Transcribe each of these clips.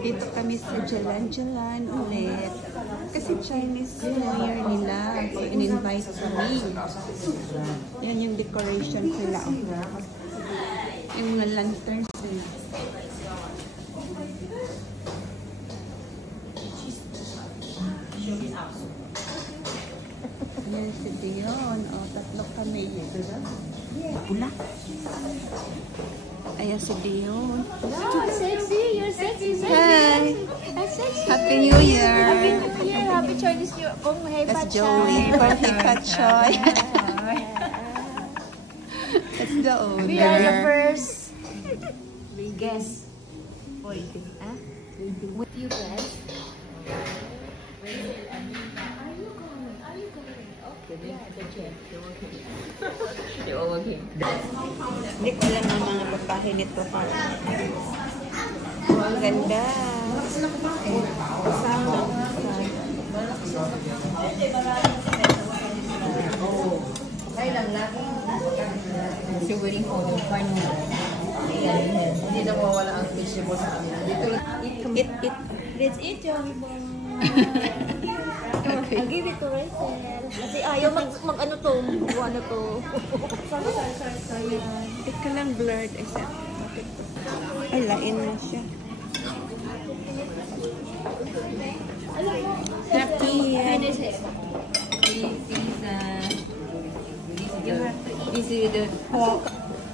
Dito kami sa Jalan-Jalan ulit. Kasi Chinese New Year nila. So, in-invite kami. Yan yung decoration nila. Yung mga lanterns nila. Yan si Dion. O, tatlo kami. Pula. Ayan si Dion. Wow, sexy! You're sexy, sexy! Hi! Sexy! Happy New Year! Happy New Year! Happy Chinese New Year! Kung hey, That's Joey. Happy Pachoy. Let's go. We are the first guest. With you guys. Hindi ko alam ang mga babae nito pa. Oh, ang ganda. Still waiting for the final. Hindi na mawala ang vegetable sa kanila. Eat. Let's eat, Joey boy. Okay. I'll give it to Rachel. Kasi ayaw mag-ano to. Ano to. Sorry. Ito lang blurred. Bakit to? Ay, lain na siya. Happy. Busy with the pork.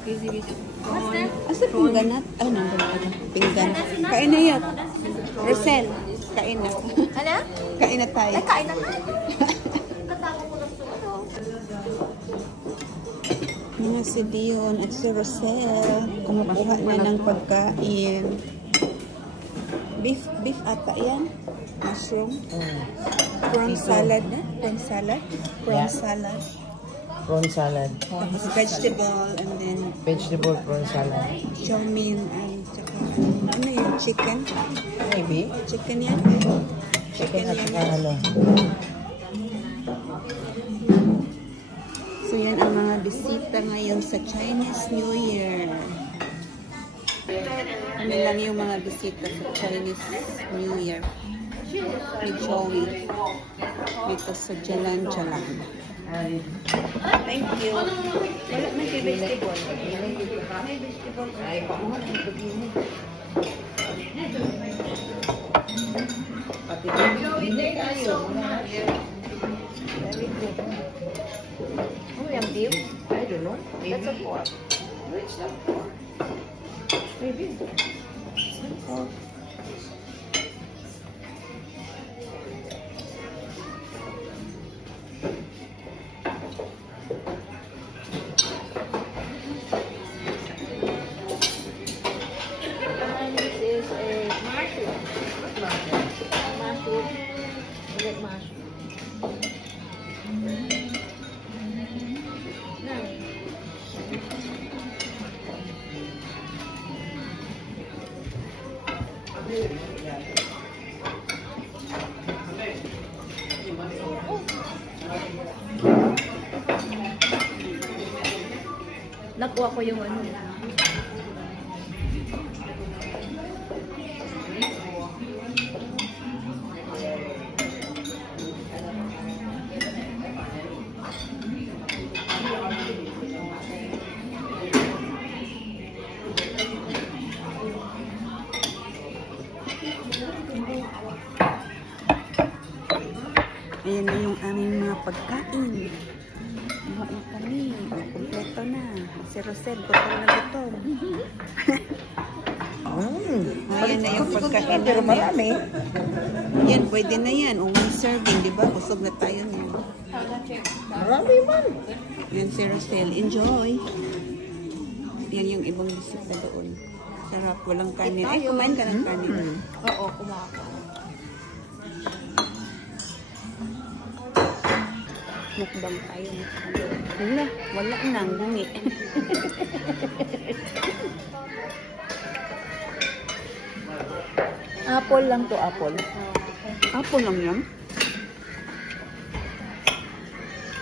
Busy with the prawn. Asa pingganat? Ay, nandun pala. Pingganat. Kain na yun. Rosel, kain na. Ano? Kain na tayo. Ay, kain na tayo. Katako ko lang ito. Mga si Dion at si Rosel. Kumukuha na ng pagkain. Beef ata yan. Mushroom. Prawn salad na. Prawn salad. Prawn salad. Prawn salad. Tapos vegetable and then Vegetable prawn salad. chow mein and tsaka ano yung chicken? Maybe. Chicken yan? Chicken at saka ano. So yan ang mga bisita ngayon sa Chinese New Year. Ano lang yung mga bisita sa Chinese New Year. Ni Joey. Dito sa Jalan-Jalan. Thank you. Wala na si vegetable. May vegetable. Ay, Pati hindi tayo. very good. Oh, yung beef? I don't know. That's a pork. Which the pork? Maybe. Pork. And this is a mushroom. Mushroom. Red mushroom. No. Nakuha ko yung ano. Ayan na yung aming mga pagkain. Buha na kami. Kompleto na. Si Rosel, gutom na gutom. Ayan na yung pagkain Pero namin. marami. Yan, pwede na yan. O one serving, di ba? Busog na tayo niyan. Marami man. Yan si Rosel. Enjoy. Yan yung ibang bisita doon. Sarap, walang kanin. Ay, kumain ka ng kanin. Oo, kumaka. Mukbang tayo. Wala nang bungi. Apple lang to, apple. Apo lang yan.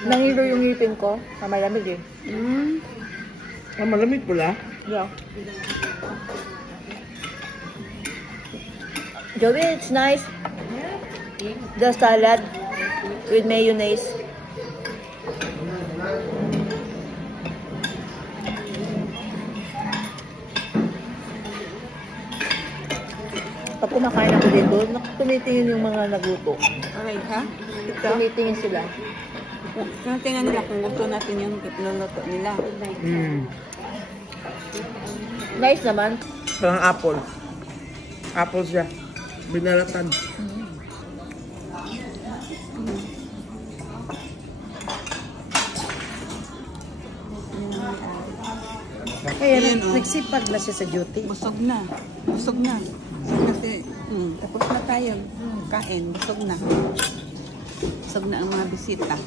Nahilo yung ngipin ko. Malamig eh. Malamig pula. Yeah. Joey, it's nice. The salad with mayonnaise. Pag kumakain ako dito, tumitingin yung mga nagluto. Okay, ha? Ito? Tumitingin sila. Tingnan nila kung gusto natin yung luluto nila. Nice naman. Parang apple. Apple siya. Binalatan. Kaya Ayan, oh. nagsipag na siya sa duty. Busog na. Busog na. Kasi, tapos na tayo. Kain. Busog na. Busog na ang mga bisita.